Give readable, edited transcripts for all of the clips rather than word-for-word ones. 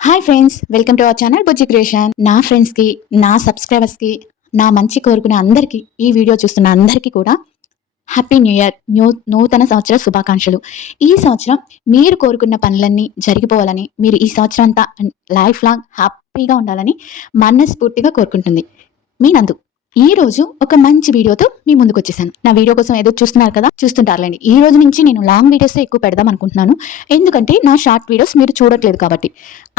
Hi friends, welcome to our channel Bujji creation. నా ఫ్రెండ్స్కి, నా సబ్స్క్రైబర్స్కి, నా మంచి కోరుకునే అందరికీ, ఈ వీడియో చూస్తున్న అందరికీ కూడా హ్యాపీ న్యూ ఇయర్, నూతన సంవత్సర శుభాకాంక్షలు. ఈ సంవత్సరం మీరు కోరుకున్న పనులన్నీ జరిగిపోవాలని, మీరు ఈ సంవత్సరం అంతా లైఫ్ లాంగ్ హ్యాపీగా ఉండాలని మనస్ఫూర్తిగా కోరుకుంటుంది మీ నందు. ఈ రోజు ఒక మంచి వీడియోతో మీ ముందుకు వచ్చేసాను. నా వీడియో కోసం ఎదురు చూస్తున్నారు కదా, చూస్తుంటారులేండి. ఈ రోజు నుంచి నేను లాంగ్ వీడియోస్ ఎక్కువ పెడదాం అనుకుంటున్నాను. ఎందుకంటే నా షార్ట్ వీడియోస్ మీరు చూడట్లేదు కాబట్టి,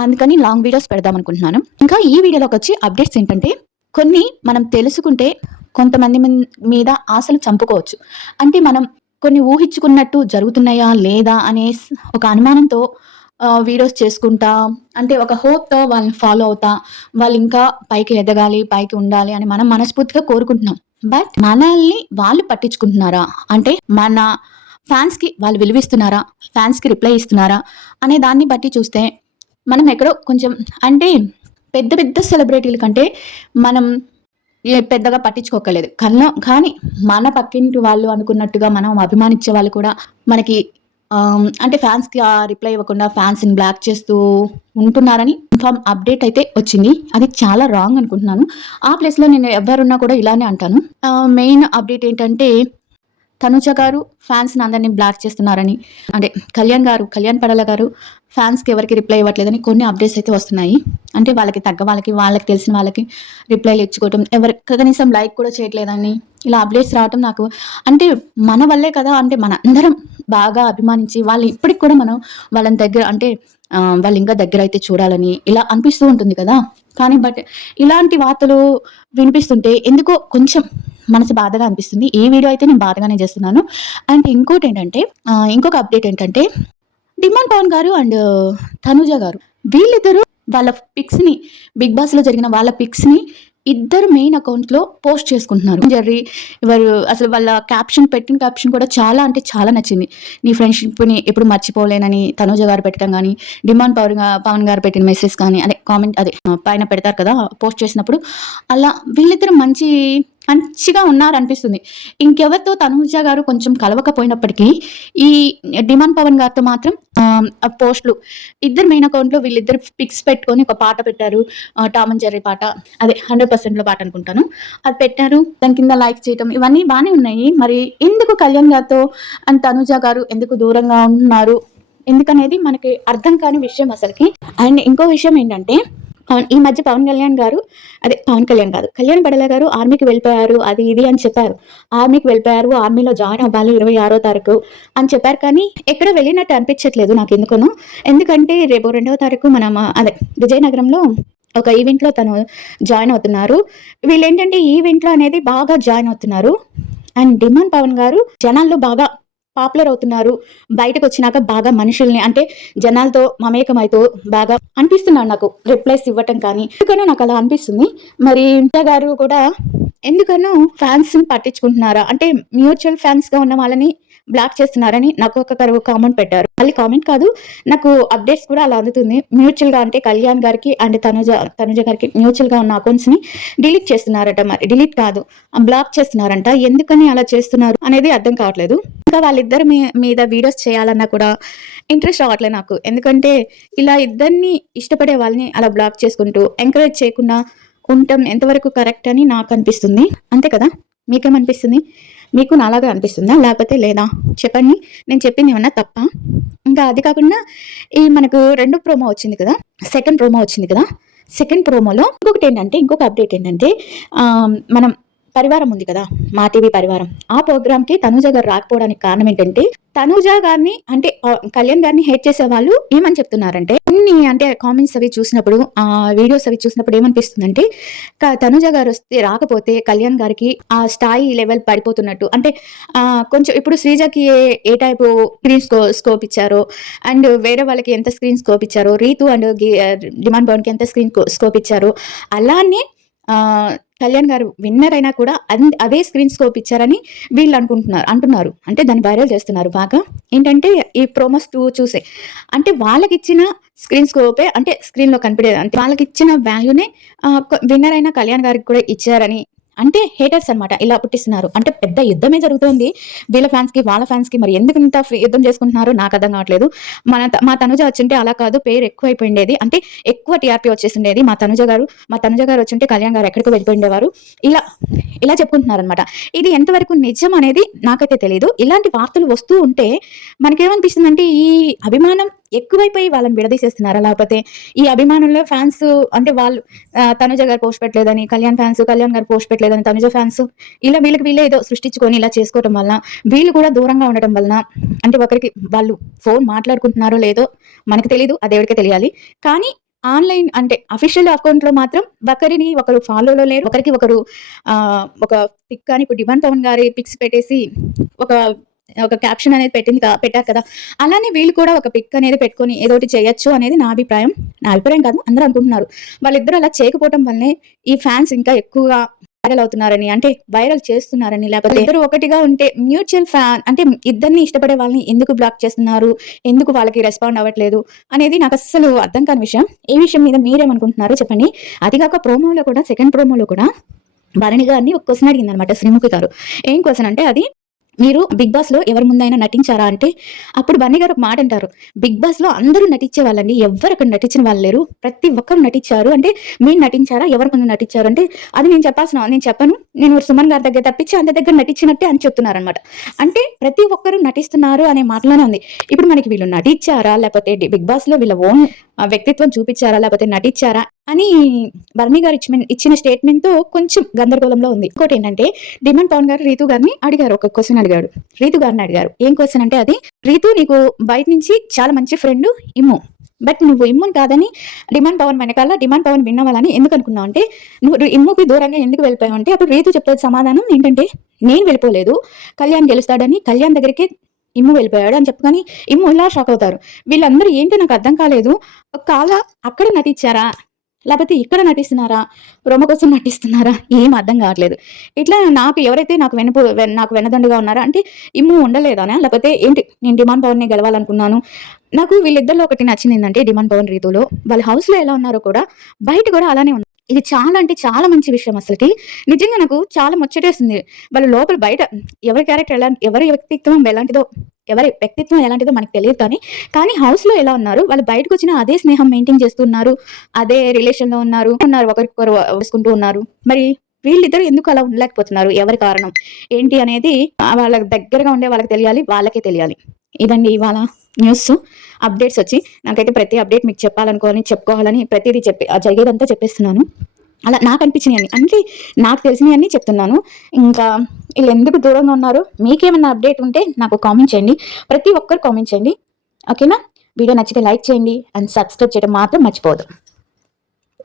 అందుకని లాంగ్ వీడియోస్ పెడదాం అనుకుంటున్నాను. ఇంకా ఈ వీడియోలోకి వచ్చి అప్డేట్స్ ఏంటంటే, కొన్ని మనం తెలుసుకుంటే కొంతమంది మీద ఆశలు చంపుకోవచ్చు. అంటే మనం కొన్ని ఊహించుకున్నట్టు జరుగుతున్నాయా లేదా అనే ఒక అనుమానంతో వీడియోస్ చేసుకుంటా, అంటే ఒక హోప్‌తో వాళ్ళని ఫాలో అవుతా, వాళ్ళు ఇంకా పైకి ఎదగాలి, పైకి ఉండాలి అని మనం మనస్ఫూర్తిగా కోరుకుంటున్నాం. బట్ మనల్ని వాళ్ళు పట్టించుకుంటున్నారా? అంటే మన ఫ్యాన్స్‌కి వాళ్ళు విలువిస్తున్నారా? ఫ్యాన్స్‌కి రిప్లై ఇస్తున్నారా? అనే దాన్ని బట్టి చూస్తే మనం ఎక్కడో కొంచెం, అంటే పెద్ద పెద్ద సెలబ్రిటీల కంటే మనం పెద్దగా పట్టించుకోక్కర్లేదు. కానీ మన పక్కింటి వాళ్ళు అనుకున్నట్టుగా మనం అభిమానించే వాళ్ళు కూడా మనకి అంటే ఫ్యాన్స్‌కి రిప్లై ఇవ్వకుండా ఫ్యాన్స్‌ని బ్లాక్ చేస్తూ ఉంటున్నారని అప్డేట్ అయితే వచ్చింది. అది చాలా రాంగ్ అనుకుంటున్నాను. ఆ ప్లేస్‌లో నేను ఎవరున్నా కూడా ఇలానే అంటాను. మెయిన్ అప్డేట్ ఏంటంటే, తనుజ గారు ఫ్యాన్స్‌ని అందరిని బ్లాక్ చేస్తున్నారని, అంటే కళ్యాణ్ పడాల గారు ఫ్యాన్స్‌కి ఎవరికి రిప్లై ఇవ్వట్లేదని కొన్ని అప్డేట్స్ అయితే వస్తున్నాయి. అంటే వాళ్ళకి తగ్గ వాళ్ళకి తెలిసిన వాళ్ళకి రిప్లైలు ఇచ్చుకోవటం, కనీసం లైక్ కూడా చేయట్లేదని ఇలా అప్డేట్స్ రావటం నాకు, అంటే మన వల్లే కదా, అంటే మన అందరం బాగా అభిమానించి వాళ్ళు ఇప్పటికి కూడా మనం వాళ్ళని దగ్గర, అంటే వాళ్ళు ఇంకా దగ్గర అయితే చూడాలని ఇలా అనిపిస్తూ ఉంటుంది కదా. కానీ ఇలాంటి వార్తలు వినిపిస్తుంటే ఎందుకో కొంచెం మనసు బాధగా అనిపిస్తుంది. ఈ వీడియో అయితే నేను బాధగానే చేస్తున్నాను. అండ్ ఇంకొక అప్డేట్ ఏంటంటే, డిమాండ్ పవన్ గారు అండ్ తనుజ గారు వీళ్ళిద్దరూ వాళ్ళ పిక్స్ని, బిగ్ బాస్లో జరిగిన వాళ్ళ పిక్స్ని ఇద్దరు మెయిన్ అకౌంట్లో పోస్ట్ చేసుకుంటున్నారు. అసలు వాళ్ళ పెట్టిన క్యాప్షన్ కూడా చాలా, అంటే చాలా నచ్చింది. నీ ఫ్రెండ్షిప్ని ఎప్పుడు మర్చిపోలేనని తనుజ గారు పెట్టడం కానీ, డిమాండ్ పవన్ గారు పెట్టిన మెసేజ్ కానీ, అదే కామెంట్, అదే పైన పెడతారు కదా పోస్ట్ చేసినప్పుడు, అలా వీళ్ళిద్దరు మంచిగా ఉన్నారనిపిస్తుంది. ఇంకెవరితో తనుజ గారు కొంచెం కలవకపోయినప్పటికీ, ఈ డిమాండ్ పవన్ గారితో మాత్రం ఆ పోస్టులు, ఇద్దరు మెయిన్ అకౌంట్లో వీళ్ళిద్దరు పిక్స్ పెట్టుకొని ఒక పాట పెట్టారు. టామ్ అండ్ జెర్రీ పాట, అదే 100%లో పాట అనుకుంటాను, అది పెట్టారు. దాని కింద లైక్ చేయటం ఇవన్నీ బాగానే ఉన్నాయి. మరి ఎందుకు కళ్యాణ్ గారితో అండ్ తనుజ గారు ఎందుకు దూరంగా ఉంటున్నారు, ఎందుకనేది మనకి అర్థం కాని విషయం అసలుకి. అండ్ ఇంకో విషయం ఏంటంటే, ఈ మధ్య పవన్ కళ్యాణ్ కాదు, కళ్యాణ్ పడల గారు ఆర్మీకి వెళ్ళిపోయారు, అది ఇది అని చెప్పారు. ఆర్మీకి వెళ్ళిపోయారు, ఆర్మీలో జాయిన్ అవ్వాలి 26వ తారీఖు అని చెప్పారు. కానీ ఎక్కడ వెళ్ళినట్టు అనిపించట్లేదు నాకు ఎందుకనో. ఎందుకంటే రేపు 2వ తారీఖు మనం విజయనగరంలో ఒక ఈవెంట్లో తను జాయిన్ అవుతున్నారు. వీళ్ళేంటంటే ఈవెంట్లో అనేది బాగా జాయిన్ అవుతున్నారు. అండ్ డిమాండ్ పవన్ గారు జనాల్లో బాగా పాపులర్ అవుతున్నారు. బయటకు వచ్చినాక బాగా మనుషుల్ని, అంటే జనాలతో మమేకమైతో బాగా అనిపిస్తున్నారు నాకు, రిప్లైస్ ఇవ్వటం కానీ, ఎందుకనో నాకు అలా అనిపిస్తుంది. మరి గారు కూడా ఎందుకనో ఫ్యాన్స్ ని పట్టించుకుంటున్నారా, అంటే మ్యూచువల్ ఫ్యాన్స్ గా ఉన్న వాళ్ళని బ్లాక్ చేస్తున్నారని నాకు ఒకరు కామెంట్ పెట్టారు. మళ్ళీ కామెంట్ కాదు, నాకు అప్డేట్స్ కూడా అలా అందుతుంది. మ్యూచువల్ గా, అంటే కళ్యాణ్ గారికి అండ్ తనుజ గారికి మ్యూచువల్ గా ఉన్న అకౌంట్స్ ని డిలీట్ చేస్తున్నారట. మరి డిలీట్ కాదు, బ్లాక్ చేస్తున్నారంట. ఎందుకని అలా చేస్తున్నారు అనేది అర్థం కావట్లేదు. ఇంకా వాళ్ళిద్దరి మీద వీడియోస్ చేయాలన్నా కూడా ఇంట్రెస్ట్ రావట్లేదు నాకు. ఎందుకంటే ఇలా ఇద్దరిని ఇష్టపడే వాళ్ళని అలా బ్లాక్ చేసుకుంటూ ఎంకరేజ్ చేయకుండా ఉండటం ఎంతవరకు కరెక్ట్ అని నాకు అనిపిస్తుంది. అంతే కదా, మీకేమనిపిస్తుంది? మీకు నాలాగా అనిపిస్తుందా, లేకపోతే లేదా చెప్పండి. నేను చెప్పింది ఏమన్నా తప్ప? ఇంకా అది కాకుండా ఈ మనకు సెకండ్ ప్రోమో వచ్చింది కదా. సెకండ్ ప్రోమోలో ఇంకొక అప్డేట్ ఏంటంటే, మనం పరివారం ఉంది కదా, మా టీవీ పరివారం, ఆ ప్రోగ్రామ్కి తనుజ గారు రాకపోవడానికి కారణం ఏంటంటే, తనుజ గారిని, అంటే కళ్యాణ్ గారిని హేట్ చేసే వాళ్ళు ఏమని చెప్తున్నారంటే, కొన్ని అంటే కామెంట్స్ అవి చూసినప్పుడు, వీడియోస్ అవి చూసినప్పుడు ఏమనిపిస్తుందంటే, తనుజ గారు రాకపోతే కళ్యాణ్ గారికి ఆ స్థాయి లెవెల్ పడిపోతున్నట్టు. అంటే కొంచెం ఇప్పుడు శ్రీజకి ఏ టైపు స్క్రీన్ స్కోప్ ఇచ్చారో, అండ్ వేరే వాళ్ళకి ఎంత స్క్రీన్ స్కోప్ ఇచ్చారో, రీతు అండ్ డిమాండ్ పవన్కి ఎంత స్క్రీన్ స్కోప్ ఇచ్చారో, అలానే కళ్యాణ్ గారు విన్నర్ అయినా కూడా అదే స్క్రీన్ స్కోప్ ఇచ్చారని వీళ్ళు అంటున్నారు. అంటే దాన్ని వైరల్ చేస్తున్నారు బాగా. ఏంటంటే ఈ ప్రోమోస్ చూసే, అంటే వాళ్ళకి ఇచ్చిన స్క్రీన్ స్కోపే, అంటే స్క్రీన్ లో కనిపించేది, అంటే వాళ్ళకి ఇచ్చిన వాల్యూనే విన్నర్ అయిన కళ్యాణ్ గారికి కూడా ఇచ్చారని అంటే హేటర్స్ అన్నమాట ఇలా పుట్టిస్తున్నారు. అంటే పెద్ద యుద్ధమే జరుగుతోంది. వీళ్ళ ఫ్యాన్స్‌కి, వాళ్ళ ఫ్యాన్స్‌కి మరి ఎందుకు ఇంత యుద్ధం చేసుకుంటున్నారో నాకు అర్థం కావట్లేదు. మా తనుజ వచ్చుంటే అలా కాదు, పేరు ఎక్కువైపోయిండేది. అంటే ఎక్కువ టీఆర్పీ వచ్చేసిండేది. మా తనుజ గారు వచ్చుంటే కళ్యాణ్ గారు ఎక్కడికో వెళ్ళిపోయిండేవారు. ఇలా ఇలా చెప్పుకుంటున్నారనమాట. ఇది ఎంతవరకు నిజం అనేది నాకైతే తెలీదు. ఇలాంటి వార్తలు వస్తూ ఉంటే మనకేమనిపిస్తుందంటే ఈ అభిమానం ఎక్కువైపోయి వాళ్ళని విడదీసేస్తున్నారా? లేకపోతే ఈ అభిమానుల్లో ఫ్యాన్స్ అంటే వాళ్ళు తనుజ గారు పోస్ట్ పెట్టలేదని కళ్యాణ్ ఫ్యాన్స్, కళ్యాణ్ గారు పోస్ట్ పెట్టలేదని తనుజ ఫ్యాన్స్ ఇలా వీళ్ళకి వీళ్ళే ఏదో సృష్టించుకొని ఇలా చేసుకోవటం వలన, వీళ్ళు కూడా దూరంగా ఉండటం వలన అంటే ఒకరికి వాళ్ళు ఫోన్ మాట్లాడుకుంటున్నారో లేదో మనకు తెలీదు. ఆ దేవుడికే తెలియాలి. కానీ ఆన్‌లైన్ అంటే అఫీషియల్ అకౌంట్‌లో మాత్రం ఒకరిని ఒకరు ఫాలోలో లేరు. ఒకరికి ఒకరు ఒక పిక్ కానీ ఇప్పుడు 'డిమాండ్ పవన్' గారి పిక్స్ పెట్టేసి ఒక ఒక క్యాప్షన్ అనేది పెట్టారు కదా! అలానే వీళ్ళు కూడా ఒక పిక్ అనేది పెట్టుకొని ఏదోటి చేయొచ్చు అనేది నా అభిప్రాయం. నా అభిప్రాయం కాదు, అందరూ అనుకుంటున్నారు. వాళ్ళిద్దరూ అలా చేయకపోవటం వల్లనే ఈ ఫ్యాన్స్ ఇంకా ఎక్కువగా వైరల్ అవుతున్నారని, అంటే వైరల్ చేస్తున్నారని, లేకపోతే ఇద్దరు ఒకటిగా ఉంటే మ్యూచువల్ ఫ్యాన్ అంటే ఇద్దరిని ఇష్టపడే వాళ్ళని ఎందుకు బ్లాక్ చేస్తున్నారు? ఎందుకు వాళ్ళకి రెస్పాండ్ అవ్వట్లేదు? అనేది నాకు అస్సలు అర్థం కాని విషయం. ఈ విషయం మీద మీరేమనుకుంటున్నారో చెప్పండి. అది కాక ప్రోమోలో కూడా సెకండ్ ప్రోమోలో కూడా భరణి గారిని ఒక క్వెషన్ అడిగిందనమాట శ్రీముఖి గారు. ఏం క్వెషన్ అంటే అది మీరు 'బిగ్ బాస్‌లో ఎవరి ముందైనా నటించారా?' అంటే అప్పుడు బన్నీ గారు ఒక మాట అంటారు. 'బిగ్ బాస్‌లో అందరూ నటించే వాళ్ళండి. ఎవ్వరు అక్కడ నటించిన వాళ్ళు లేరు. ప్రతి ఒక్కరు నటించారు. అంటే మీరు నటించారా? ఎవరి ముందు నటించారు?' అంటే అది నేను చెప్పను. నేను సుమన్ గారి దగ్గర తప్పించి అందరి దగ్గర నటించినట్టే అని చెప్తున్నారనమాట. అంటే ప్రతి ఒక్కరు నటిస్తున్నారు అనే మాటలోనే ఉంది. ఇప్పుడు మనకి వీళ్ళు నటించారా? లేకపోతే బిగ్ బాస్‌లో వీళ్ళ ఓన్ వ్యక్తిత్వం చూపించారా? లేకపోతే నటించారా? అని బర్నీ గారు ఇచ్చిన స్టేట్మెంట్‌తో కొంచెం గందరగోళంలో ఉంది. ఇంకోటేంటంటే 'డిమాండ్ పవన్' గారు రీతు గారిని అడిగారు. ఒక క్వెషన్ అడిగాడు. రీతు గారిని అడిగారు. ఏం క్వెషన్ అంటే అది, "రీతు నీకు బయట నుంచి చాలా మంచి ఫ్రెండ్ ఇమ్ము. బట్ నువ్వు ఇమ్ముని కాదని డిమాండ్ పవన్ వెనకాల డిమాండ్ పవన్ విన్నవాళ్ళని ఎందుకు అనుకున్నావు? అంటే నువ్వు ఇమ్ముకి దూరంగా ఎందుకు వెళ్ళిపోయావు?" అంటే అప్పుడు రీతు చెప్పేది సమాధానం ఏంటంటే, "నేను వెళ్ళిపోలేదు. కళ్యాణ్ గెలుస్తాడని కళ్యాణ్ దగ్గరికే ఇమ్ము వెళ్ళిపోయాడు" అని చెప్పగానే ఇమ్ము ఇలా షాక్ అవుతారు. వీళ్ళందరూ ఏంటో నాకు అర్థం కాలేదు. అక్కడ నటించారా? లేకపోతే ఇక్కడ నటిస్తున్నారా? ప్రోమో కోసం నటిస్తున్నారా? ఏం అర్థం కావట్లేదు. ఇట్లా ఎవరైతే నాకు వెన్నదండుగా ఉన్నారా అంటే ఇమ్ము ఉండలేదనా? లేకపోతే ఏంటి నేను డిమాండ్ పవన్‌నే గెలవాలనుకున్నాను. నాకు వీళ్ళిద్దరిలో ఒకటి నచ్చిందేంటంటే డిమాండ్ పవన్, రీతులో వాళ్ళ హౌస్‌లో ఎలా ఉన్నారో కూడా బయట కూడా అలానే ఉన్నారు. ఇది చాలా అంటే చాలా మంచి విషయం అసలకి. నిజంగా నాకు చాలా ముచ్చటేసింది. వాళ్ళు లోపల బయట ఎవరి క్యారెక్టర్ ఎవరి వ్యక్తిత్వం ఎలాంటిదో మనకు తెలియదు కానీ హౌస్‌లో ఎలా ఉన్నారు, వాళ్ళు బయటకొచ్చినా అదే స్నేహం మెయింటైన్ చేస్తున్నారు. అదే రిలేషన్‌లో ఉన్నారు. ఒకరికొకరు వేసుకుంటూ ఉన్నారు. మరి వీళ్ళిద్దరూ ఎందుకు అలా ఉండలేకపోతున్నారు? ఎవరి కారణం? ఏంటి అనేది వాళ్ళకి దగ్గరగా ఉండే వాళ్ళకి తెలియాలి. వాళ్ళకే తెలియాలి. ఇదండి ఇవాళ న్యూస్ అప్డేట్స్ వచ్చి. నాకైతే ప్రతి అప్డేట్ మీకు చెప్పుకోవాలని ప్రతిదీ జరిగేదంతా చెప్పేస్తున్నాను. అలా నాకు అనిపించినయన్ని. అంటే నాకు తెలిసినయన్నీ చెప్తున్నాను. ఇంకా ఈళ్ళెందుకు దూరంగా ఉన్నారో మీకేమన్నా అప్డేట్ ఉంటే నాకు కామెంట్ చేయండి. ప్రతి ఒక్కరు కామెంట్ చేయండి. ఓకేనా? వీడియో నచ్చితే లైక్ చేయండి అండ్ సబ్స్క్రైబ్ చేయడం మాత్రం మర్చిపోవద్దు.